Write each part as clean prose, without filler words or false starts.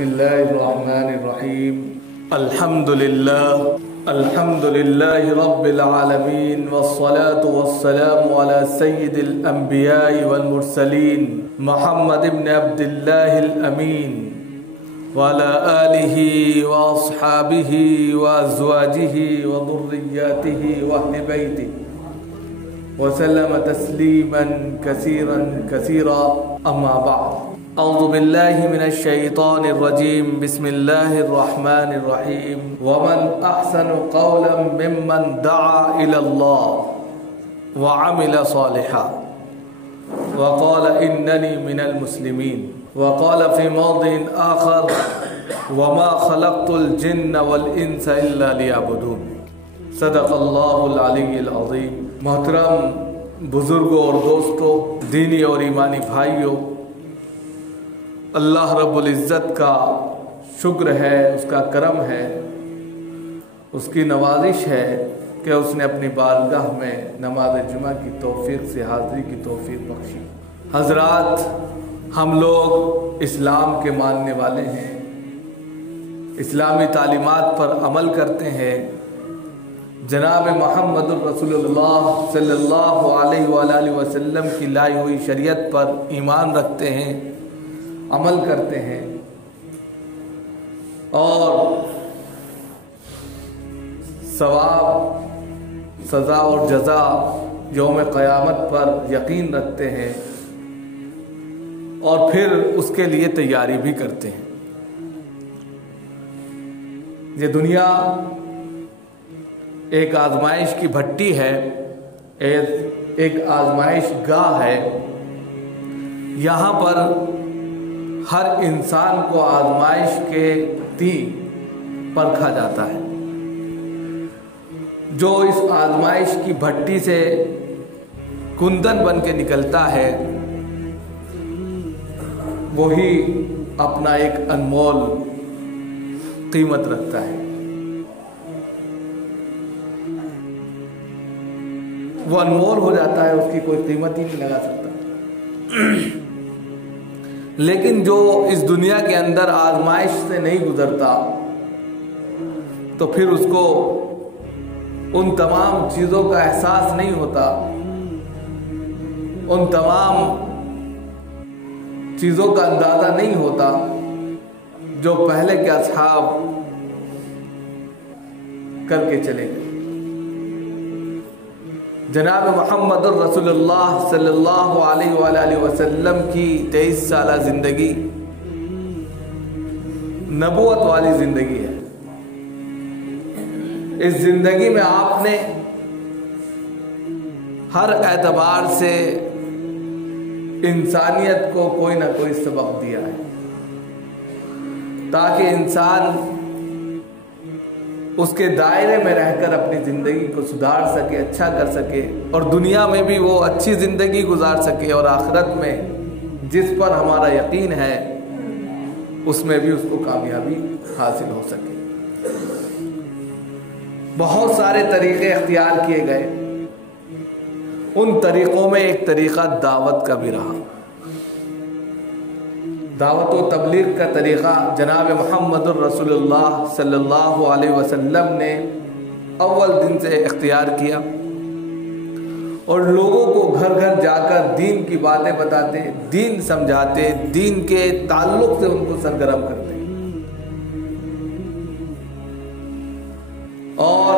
बिस्मिल्लाहिर्रहमानिर्रहीम। अल्हम्दुलिल्लाहि रब्बिल आलमीन वस्सलातु वस्सलामु अला सय्यिदिल अंबिया'i वल मुरसलीन मुहम्मद इब्न अब्दिल्लाहिल अमीन व अला आलिहि व अस्हाबिहि व अज़वाजिहि व ज़ुर्रिय्यातिहि व अहलि बैतिहि व सल्लम तस्लीमन कसीरन कसीरा। अम्मा बअद। औज़ु बिल्लाहि मिनश शैतानिर रजीम। बिस्मिल्लाहिर्रहमानिर्रहीम। वमन अहसनु क़ौलन मिम्मन दअा इलल्लाह व अमिल सालिहा व क़ाल इन्ननी मिनल मुस्लिमीन व क़ाल फ़ी मौदिन आख़र वमा ख़लक़तुल जिन्न वल इंसा इल्ला लियअबुदून। सदक़ल्लाहुल अलीयुल अज़ीम। मोहतरम बुज़ुर्गों और दोस्तों, दीनी और ईमानी भाइयों, अल्लाह रब्बुल इज़्ज़त का शुक्र है, उसका करम है, उसकी नवाजिश है कि उसने अपनी बारगाह में नमाज जुमा की तौफीक से हाज़िरी की तौफीक बख्शी। हज़रात, हम लोग इस्लाम के मानने वाले हैं, इस्लामी तालीमात पर अमल करते हैं, जनाब मोहम्मद रसूलुल्लाह सल्लल्लाहु अलैहि वसल्लम की लाई हुई शरीयत पर ईमान रखते हैं, अमल करते हैं और सवाब, सज़ा और जज़ा यौम क़यामत पर यकीन रखते हैं और फिर उसके लिए तैयारी भी करते हैं। ये दुनिया एक आजमाइश की भट्टी है, एक आजमाइश गाह है। यहाँ पर हर इंसान को आजमाइश के ती परखा जाता है। जो इस आजमाइश की भट्टी से कुंदन बन के निकलता है, वही अपना एक अनमोल कीमत रखता है। वो अनमोल हो जाता है, उसकी कोई कीमत ही नहीं लगा सकता। लेकिन जो इस दुनिया के अंदर आजमाइश से नहीं गुजरता, तो फिर उसको उन तमाम चीज़ों का एहसास नहीं होता, उन तमाम चीज़ों का अंदाज़ा नहीं होता जो पहले के असहाब करके चले गए। जनाब मोहम्मद रसूलुल्लाह सल्लल्लाहु अलैहि वसल्लम की 23 साला ज़िंदगी नबूवत वाली ज़िंदगी है। इस ज़िंदगी में आपने हर एतबार से इंसानियत को कोई ना कोई सबक दिया है, ताकि इंसान उसके दायरे में रहकर अपनी ज़िंदगी को सुधार सके, अच्छा कर सके और दुनिया में भी वो अच्छी ज़िंदगी गुजार सके और आखिरत में जिस पर हमारा यकीन है उसमें भी उसको कामयाबी हासिल हो सके। बहुत सारे तरीक़े इख्तियार किए गए। उन तरीक़ों में एक तरीक़ा दावत का भी रहा। दावत व तबलीग का तरीक़ा जनाब मोहम्मद रसूलुल्लाह सल्लल्लाहु अलैहि वसल्लम ने अव्वल दिन से इख्तियार किया और लोगों को घर घर जाकर दीन की बातें बताते, दीन समझाते, दीन के ताल्लुक़ से उनको सरगर्म करते और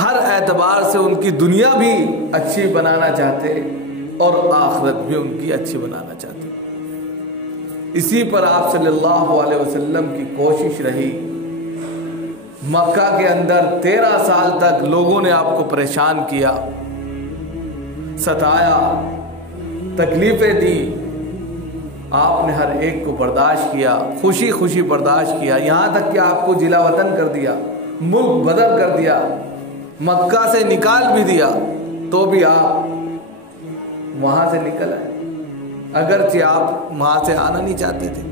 हर एतबार से उनकी दुनिया भी अच्छी बनाना चाहते और आखिरत भी उनकी अच्छी बनाना चाहते। इसी पर आप सल्लल्लाहु अलैहि वसल्लम की कोशिश रही। मक्का के अंदर 13 साल तक लोगों ने आपको परेशान किया, सताया, तकलीफें दी। आपने हर एक को बर्दाश्त किया, खुशी खुशी बर्दाश्त किया, यहाँ तक कि आपको जिला वतन कर दिया, मुल्क बदल कर दिया, मक्का से निकाल भी दिया, तो भी आप वहां से निकल आए, अगरचे आप वहां से आना नहीं चाहते थे।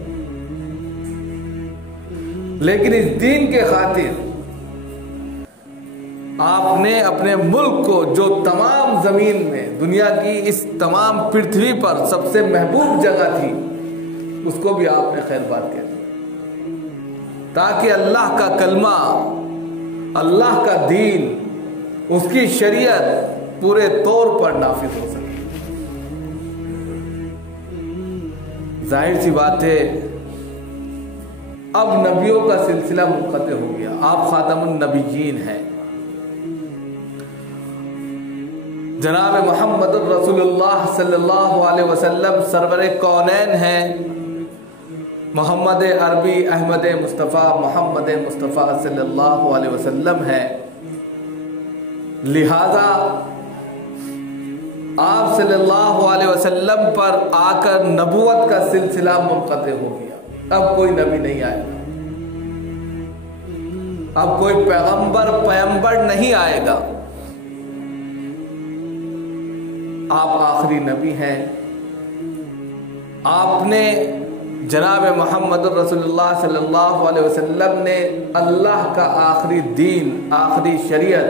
लेकिन इस दीन के खातिर आपने अपने मुल्क को, जो तमाम जमीन में, दुनिया की इस तमाम पृथ्वी पर सबसे महबूब जगह थी, उसको भी आपने खैर बात कह दी, ताकि अल्लाह का कलमा, अल्लाह का दीन, उसकी शरीयत पूरे तौर पर नाफिज हो सके। जाहिर सी बात है, अब नबियों का सिलसिला मुनक़ते हो गया। आप खातमुन नबिय्यीन हैं, जनाब मोहम्मद रसूलुल्लाह सल्लल्लाहु अलैहि वसल्लम सरवरे कौनैन हैं, मोहम्मद अरबी अहमद मुस्तफ़ा मोहम्मद मुस्तफ़ा सल्लल्लाहु अलैहि वसल्लम है। लिहाजा आप सल्लल्लाहु अलैहि वसल्लम पर आकर नबूवत का सिलसिला मुनक़ते हो गया। अब कोई नबी नहीं आएगा, अब कोई पैगंबर नहीं आएगा। आप आखिरी नबी हैं। आपने जनाब मोहम्मद रसूलुल्लाह सल्लल्लाहु अलैहि वसल्लम ने अल्लाह का आखिरी दीन, आखिरी शरीयत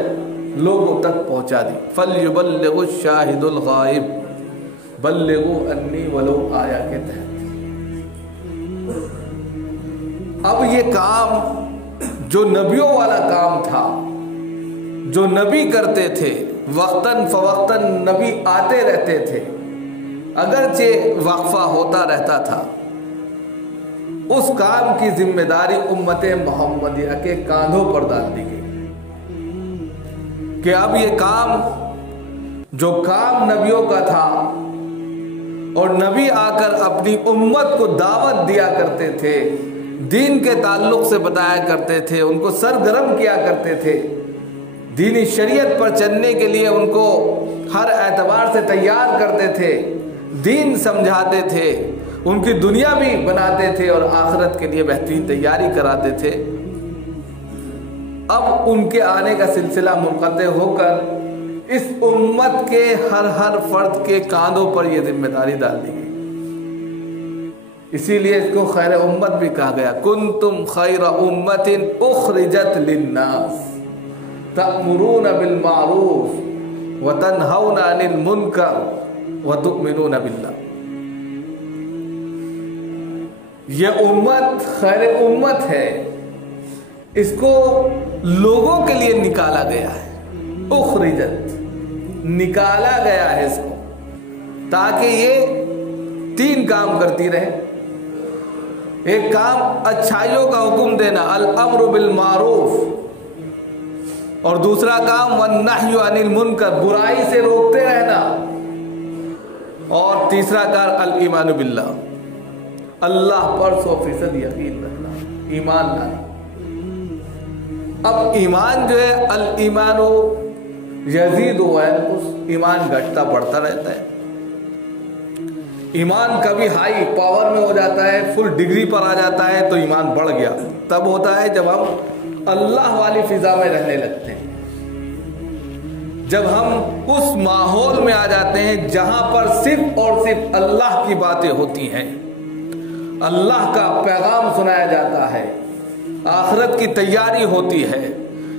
लोगों तक पहुंचा दी। फलयुबल्लिगु शाहिदुल गायब बल्लिगु अन्नी वलो आया के तहत। अब ये काम जो नबियों वाला काम था, जो नबी करते थे, वक्तन फवक्तन नबी आते रहते थे, अगरचे वक्फा होता रहता था, उस काम की जिम्मेदारी उम्मत मोहम्मदिया के कांधों पर डाल दी गई कि अब ये काम, जो काम नबियों का था और नबी आकर अपनी उम्मत को दावत दिया करते थे, दीन के ताल्लुक से बताया करते थे, उनको सरगर्म किया करते थे, दीनी शरीयत पर चलने के लिए उनको हर एतबार से तैयार करते थे, दीन समझाते थे, उनकी दुनिया भी बनाते थे और आखिरत के लिए बेहतरीन तैयारी कराते थे। अब उनके आने का सिलसिला मुनक़ते होकर इस उम्मत के हर फर्द के कांधों पर यह जिम्मेदारी डाल दी गई। इसीलिए इसको खैर उम्मत भी कहा गया। कुंतुम खैर उम्मतिन उखरिजत लिन्नास तअमुरून बिल मारूफ व तनहौना अनिल मुनकर व तुमिनून बिल्लाह। यह उम्मत खैर उम्मत है, इसको लोगों के लिए निकाला गया है। उखरिजत, निकाला गया है इसको, ताकि ये 3 काम करती रहे। एक काम अच्छाइयों का हुक्म देना, अल अम्रु बिल मारूफ, और दूसरा काम वन्नहयु अनिल मुनकर, बुराई से रोकते रहना, और तीसरा काम अल ईमानु बिल्लाह, अल्लाह पर 100% यकीन रखना, ईमान लाना। अब ईमान जो है, अल ईमानु यजीद व यनकुस, ईमान घटता बढ़ता रहता है। ईमान कभी हाई पावर में हो जाता है, फुल डिग्री पर आ जाता है तो ईमान बढ़ गया। तब होता है जब हम अल्लाह वाली फिजा में रहने लगते हैं, जब हम उस माहौल में आ जाते हैं जहां पर सिर्फ और सिर्फ अल्लाह की बातें होती हैं, अल्लाह का पैगाम सुनाया जाता है, आखिरत की तैयारी होती है,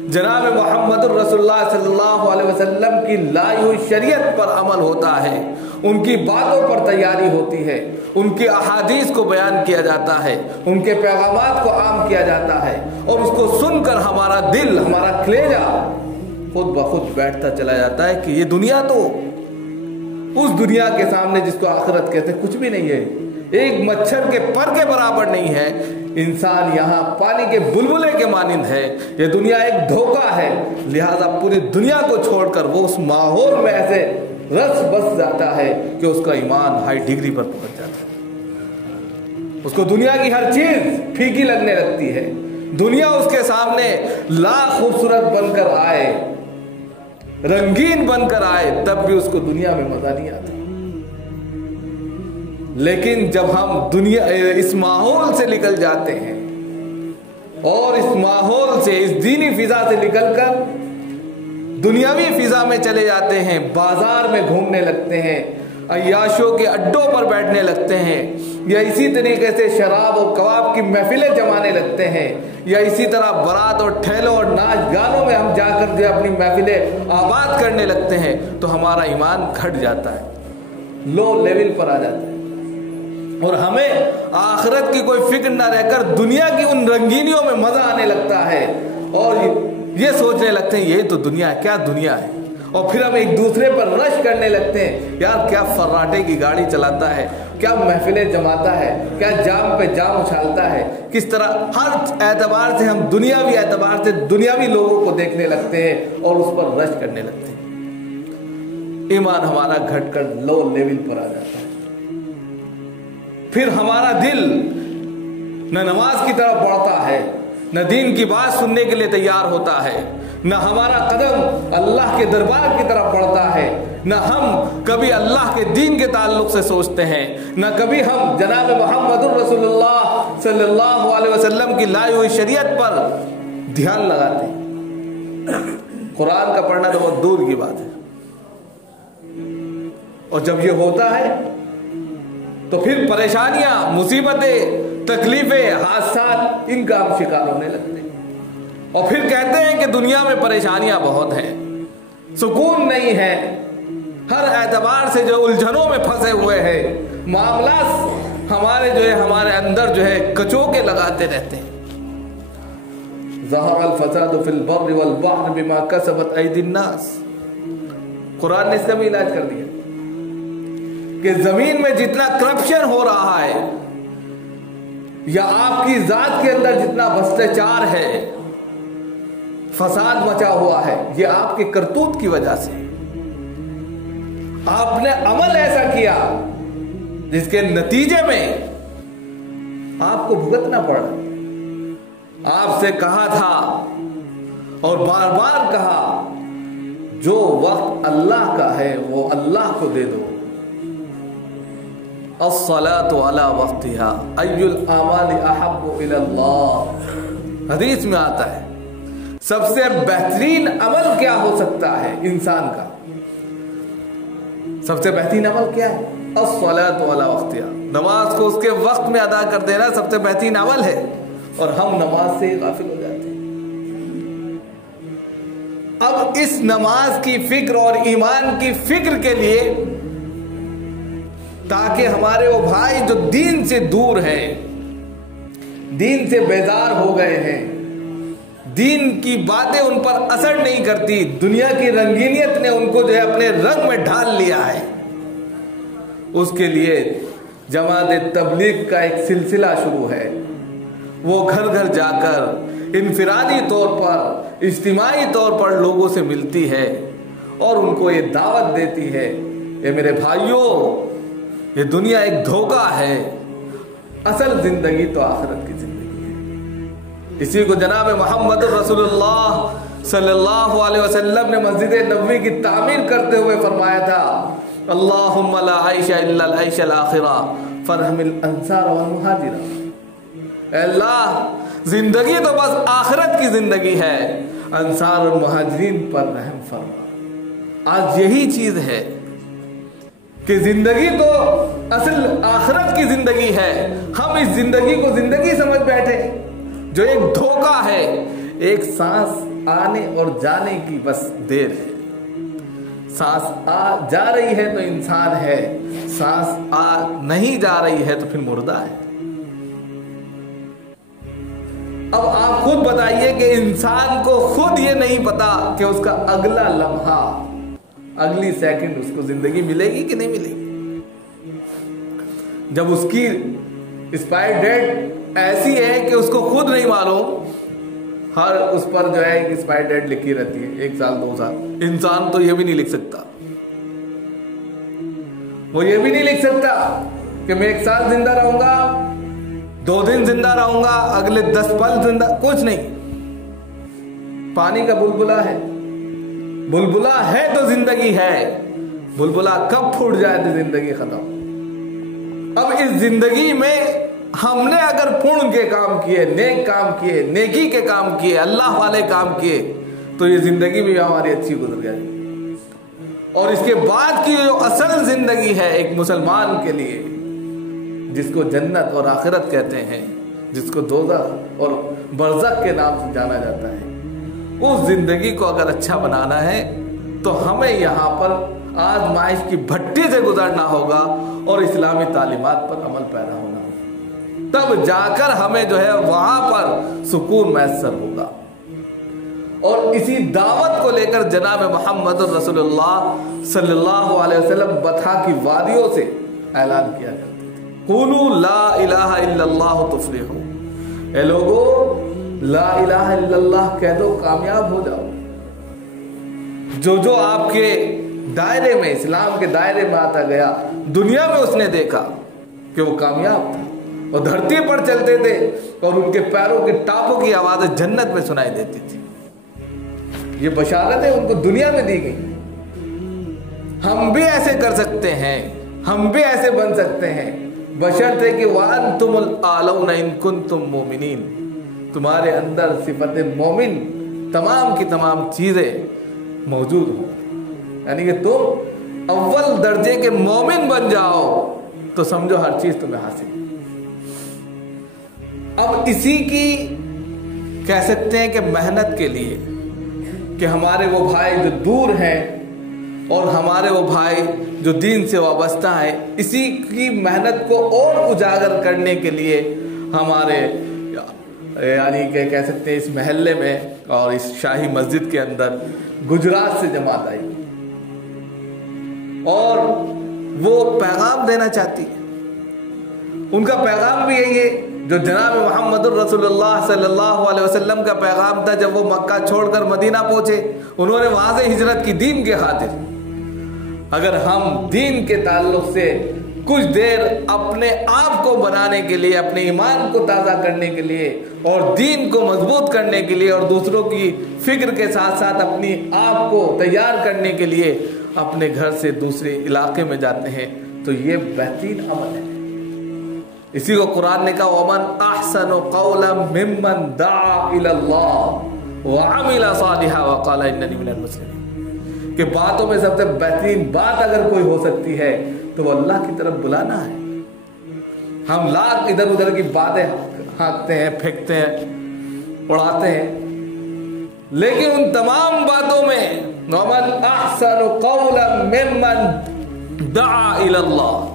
जनाब मोहम्मद रसूलुल्लाह सल्लल्लाहु अलैहि वसल्लम की लाई हुई शरीयत पर अमल होता है, उनकी बातों पर तैयारी होती है, उनकी अहादीस को बयान किया जाता है, उनके पैगामात को आम किया जाता है, और उसको सुनकर हमारा दिल, हमारा कलेजा खुद ब खुद बैठता चला जाता है कि ये दुनिया तो उस दुनिया के सामने जिसको आखिरत कहते हैं कुछ भी नहीं है, एक मच्छर के पर के बराबर नहीं है। इंसान यहाँ पानी के बुलबुले के मानिंद है, ये दुनिया एक धोखा है। लिहाजा पूरी दुनिया को छोड़कर वो उस माहौल में ऐसे रस बस जाता है कि उसका ईमान हाई डिग्री पर पहुंच जाता है। उसको दुनिया की हर चीज फीकी लगने लगती है। दुनिया उसके सामने लाख खूबसूरत बनकर आए, रंगीन बनकर आए, तब भी उसको दुनिया में मजा नहीं आता। लेकिन जब हम दुनिया इस माहौल से निकल जाते हैं और इस माहौल से, इस दीनी फिजा से निकलकर दुनियावी फिजा में चले जाते हैं, बाजार में घूमने लगते हैं, अय्याशों के अड्डों पर बैठने लगते हैं, या इसी तरीके से शराब और कबाब की महफिलें जमाने लगते हैं, या इसी तरह बारात और ठेलों और नाच गानों में हम जाकर जो अपनी महफिलें आबाद करने लगते हैं, तो हमारा ईमान घट जाता है, लो लेवल पर आ जाता है। और हमें आखिरत की कोई फिक्र ना रहकर दुनिया की उन रंगीनियों में मजा आने लगता है और ये सोचने लगते हैं ये तो दुनिया है, क्या दुनिया है। और फिर हम एक दूसरे पर रश करने लगते हैं, यार क्या फर्राटे की गाड़ी चलाता है, क्या महफिलें जमाता है, क्या जाम पे जाम उछालता है। किस तरह हर एतबार से हम दुनियावी एतबार से दुनियावी लोगों को देखने लगते हैं और उस पर रश करने लगते हैं। ईमान हमारा घटकर लो लेवल पर आ जाता है। फिर हमारा दिल न नमाज की तरफ बढ़ता है, न दीन की बात सुनने के लिए तैयार होता है, न हमारा कदम अल्लाह के दरबार की तरफ बढ़ता है, न हम कभी अल्लाह के दीन के ताल्लुक से सोचते हैं, न कभी हम जनाब मोहम्मदुर रसूलुल्लाह सल्लल्लाहु अलैहि वसल्लम की लाई हुई शरीयत पर ध्यान लगाते हैं। कुरान का पढ़ना तो बहुत दूर की बात है। और जब ये होता है तो फिर परेशानियां, मुसीबतें, तकलीफें, हादसात, इनका हम शिकार होने लगते हैं। और फिर कहते हैं कि दुनिया में परेशानियां बहुत हैं, सुकून नहीं है, हर एतबार से जो उलझनों में फंसे हुए हैं, मामला हमारे जो है हमारे अंदर जो है कचोके लगाते रहते हैं। ज़हरल फसाद फिल बर्रि वल बहर बिमा कसबत ऐदिन नास, कुरान ने इसका भी इलाज कर दिया कि जमीन में जितना करप्शन हो रहा है या आपकी जात के अंदर जितना भ्रष्टाचार है, फसाद मचा हुआ है, ये आपके करतूत की वजह से। आपने अमल ऐसा किया जिसके नतीजे में आपको भुगतना पड़ा। आपसे कहा था और बार बार कहा, जो वक्त अल्लाह का है वो अल्लाह को दे दो। अस्सलातु अला वक्तिहा अय्युल आमाली अहब्बु इलल्लाह, हदीस में आता है सबसे बेहतरीन अमल क्या हो सकता है इंसान का, सबसे बेहतरीन अमल क्या है? अस्सलातु अला वक्तिहा, नमाज को उसके वक्त में अदा कर देना सबसे बेहतरीन अमल है। और हम नमाज से गाफिल हो जाते हैं। अब इस नमाज की फिक्र और ईमान की फिक्र के लिए, ताकि हमारे वो भाई जो दीन से दूर हैं, दीन से बेजार हो गए हैं, दीन की बातें उन पर असर नहीं करती, दुनिया की रंगीनियत ने उनको जो है अपने रंग में ढाल लिया है, उसके लिए जमात तबलीग का एक सिलसिला शुरू है। वो घर घर जाकर इनफिरादी तौर पर, इज्तिमाई तौर पर लोगों से मिलती है और उनको ये दावत देती है, ये मेरे भाइयों, ये दुनिया एक धोखा है, असल जिंदगी तो आखिरत की जिंदगी है। इसी को जनाब मोहम्मद रसूलुल्लाह सल्लल्लाहु अलैहि वसल्लम ने मस्जिद नबवी की तामीर करते हुए फरमाया था, अल्लाहुम्मा ला आइशा इल्ला आइशल आखिरा फरहमिल अंसार वल मुहाजिरा। अल्लाह, जिंदगी तो बस आखिरत की जिंदगी है, अंसार और मुहाजिरीन पर रहम फरमा। आज यही चीज है कि जिंदगी तो असल आखिरत की जिंदगी है, हम इस जिंदगी को जिंदगी समझ बैठे, जो एक धोखा है, एक सांस आने और जाने की बस देर है। सांस आ जा रही है तो इंसान है, सांस आ नहीं जा रही है तो फिर मुर्दा है। अब आप खुद बताइए कि इंसान को खुद ये नहीं पता कि उसका अगला लम्हा, अगली सेकंड उसको जिंदगी मिलेगी कि नहीं मिलेगी। जब उसकी एक्सपायर डेट ऐसी है कि उसको खुद नहीं मालूम, हर उस पर जो है एक्सपायर डेट लिखी रहती है, 1 साल 2 साल। इंसान तो ये भी नहीं लिख सकता, वो ये भी नहीं लिख सकता कि मैं 1 साल जिंदा रहूंगा, 2 दिन जिंदा रहूंगा, अगले 10 पल जिंदा, कुछ नहीं। पानी का बुलबुला है, बुलबुला है तो जिंदगी है, बुलबुला कब फूट जाए तो जिंदगी खत्म। अब इस जिंदगी में हमने अगर पुण्य के काम किए, नेक काम किए, नेकी के काम किए, अल्लाह वाले काम किए, तो ये जिंदगी भी हमारी अच्छी गुजर जाएगी। और इसके बाद की जो असल जिंदगी है एक मुसलमान के लिए, जिसको जन्नत और आखिरत कहते हैं, जिसको दोज़ख और बरज़ख के नाम से जाना जाता है, उस जिंदगी को अगर अच्छा बनाना है तो हमें यहाँ पर आजमाइश की भट्टी से गुजरना होगा और इस्लामी तालीमात पर अमल पैदा होना, तब जाकर हमें जो है वहां पर सुकून मैसर होगा। और इसी दावत को लेकर जनाब मोहम्मद रसूलुल्लाह सल्लल्लाहु अलैहि वसल्लम बथा की वादियों से ऐलान किया करते थे, कुलू ला इलाहा इल्लल्लाह तुफ्लिहू, ए लोगो ला इलाहा इल्लल्लाह कह दो, कामयाब हो जाओ। जो आपके दायरे में, इस्लाम के दायरे में आता गया, दुनिया में उसने देखा कि वो कामयाब था, वो धरती पर चलते थे और उनके पैरों के टापों की आवाज़ जन्नत में सुनाई देती थी। ये बशारतें उनको दुनिया में दी गई। हम भी ऐसे कर सकते हैं, हम भी ऐसे बन सकते हैं, बशर्ते कि वअंतुमुल आलौना इन कुंतुम मोमिनीन, तुम्हारे अंदर सिफत मोमिन तमाम की तमाम चीजें मौजूद हो, यानी कि तुम अव्वल दर्जे के मोमिन बन जाओ तो समझो हर चीज तुम्हें हासिल। अब इसी की कह सकते हैं कि मेहनत के लिए कि हमारे वो भाई जो दूर हैं और हमारे वो भाई जो दीन से वाबस्ता है, इसी की मेहनत को और उजागर करने के लिए हमारे यानी कि कह सकते हैं इस महल्ले में और इस शाही मस्जिद के अंदर गुजरात से जमात आई और वो पैगाम देना चाहती है। उनका पैगाम भी यही है जो जनाब मोहम्मद रसूलुल्लाह सल्लल्लाहु अलैहि वसल्लम का पैगाम था जब वो मक्का छोड़कर मदीना पहुंचे। उन्होंने वहां से हिजरत की दीन के खातिर। अगर हम दीन के ताल्लुक से कुछ देर अपने आप को बनाने के लिए, अपने ईमान को ताज़ा करने के लिए और दीन को मजबूत करने के लिए और दूसरों की फिक्र के साथ साथ अपनी आप को तैयार करने के लिए अपने घर से दूसरे इलाके में जाते हैं तो ये बेहतरीन अमल है। इसी को कुरान ने कहा, वमन अहसनु क़ौलन मिम्मन दआ इलल्लाह व अमिला सालिहा व क़ाला इन्ननी मिनल मुस्लिमीन, कि बातों में सबसे बेहतरीन बात अगर कोई हो सकती है तो वो अल्लाह की तरफ बुलाना है। हम लाख इधर उधर की बातें हाँकते हैं, फेंकते हैं, उड़ाते हैं, लेकिन उन तमाम बातों में वमन अहसनु क़ौलन मिम्मन दआ इलल्लाह,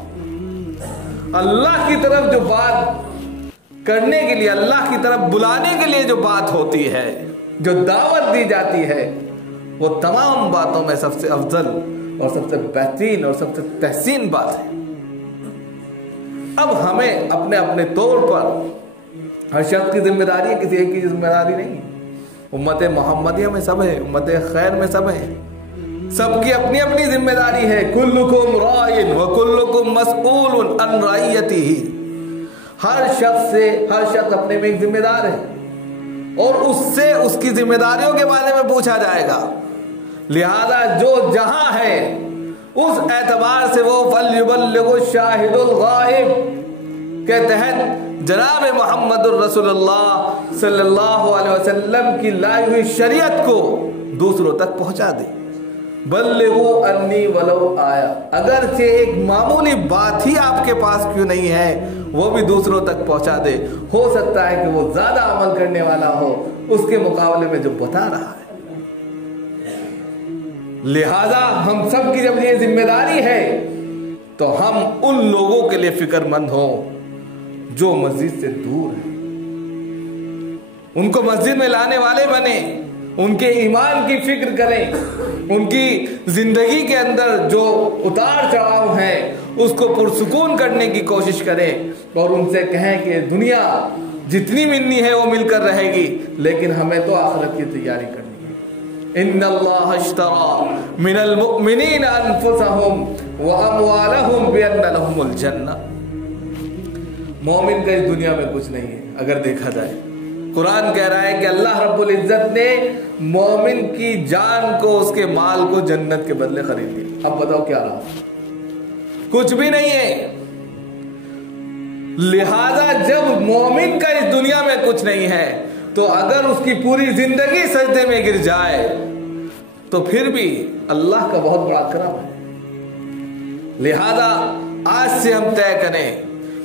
अल्लाह की तरफ जो बात करने के लिए, अल्लाह की तरफ बुलाने के लिए जो बात होती है, जो दावत दी जाती है, वो तमाम बातों में सबसे अफजल और सबसे बेहतरीन और सबसे तहसीन बात है। अब हमें अपने अपने तौर पर हर शख्स की जिम्मेदारी है, किसी एक की जिम्मेदारी नहीं। उम्मत मोहम्मदिया में सब है, उम्मत खैर में सब है, सबकी अपनी अपनी जिम्मेदारी है। कुल्लुकुम राइन व कुल्लुकुम मसऊलुन अन रइयतिही, हर शख्स अपने में एक जिम्मेदार है और उससे उसकी जिम्मेदारियों के बारे में पूछा जाएगा। लिहाजा जो जहां है उस एतबार से वो फलयुबल्लिगु शाहिदुल गाइब के तहत जनाब मोहम्मदुर रसूलुल्लाह सल्लल्लाहु अलैहि वसल्लम की लाई हुई शरीयत को दूसरों तक पहुंचा दे। बल्लिगु अन्नी वलो आया, अगर से एक मामूली बात ही आपके पास क्यों नहीं है वो भी दूसरों तक पहुंचा दे। हो सकता है कि वो ज्यादा अमल करने वाला हो उसके मुकाबले में जो बता रहा है। लिहाजा हम सब की जब ये जिम्मेदारी है तो हम उन लोगों के लिए फिक्रमंद हो जो मस्जिद से दूर है, उनको मस्जिद में लाने वाले बने, उनके ईमान की फिक्र करें, उनकी जिंदगी के अंदर जो उतार चढ़ाव है उसको पुरसुकून करने की कोशिश करें और उनसे कहें कि दुनिया जितनी मिलनी है वो मिलकर रहेगी, लेकिन हमें तो आखिरत की तैयारी करनी है। इन्नल्लाह इश्तरा मिनल मुमिनीन अनफुसहुम व अमवालहुम बिअन्ना लहुमुल जन्नह। मोमिन का इस दुनिया में कुछ नहीं है अगर देखा जाए। कुरान कह रहा है कि अल्लाह रब्बुल इज्जत ने मोमिन की जान को, उसके माल को जन्नत के बदले खरीद लिया। अब बताओ क्या रहा? कुछ भी नहीं है। लिहाजा जब मोमिन का इस दुनिया में कुछ नहीं है तो अगर उसकी पूरी जिंदगी सजदे में गिर जाए तो फिर भी अल्लाह का बहुत बड़ा करम है। लिहाजा आज से हम तय करें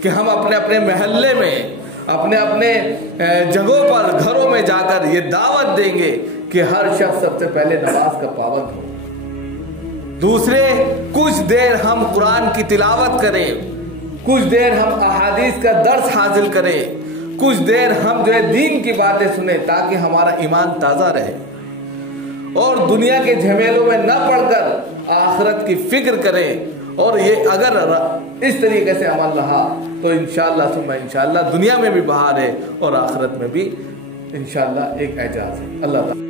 कि हम अपने अपने महल्ले में, अपने अपने जगहों पर, घरों में जाकर ये दावत देंगे कि हर शख्स सबसे पहले नमाज का पाबंद हो, दूसरे कुछ देर हम कुरान की तिलावत करें, कुछ देर हम अहादीस का दर्स हासिल करें, कुछ देर हम जो है दीन की बातें सुने, ताकि हमारा ईमान ताज़ा रहे और दुनिया के झमेलों में न पड़कर आखिरत की फिक्र करें। और ये अगर इस तरीके से अमल रहा तो इंशाअल्लाह सुम्मा इंशाअल्लाह दुनिया में भी बहार है और आखिरत में भी इंशाअल्लाह एक एजाज़ है। अल्लाह ताला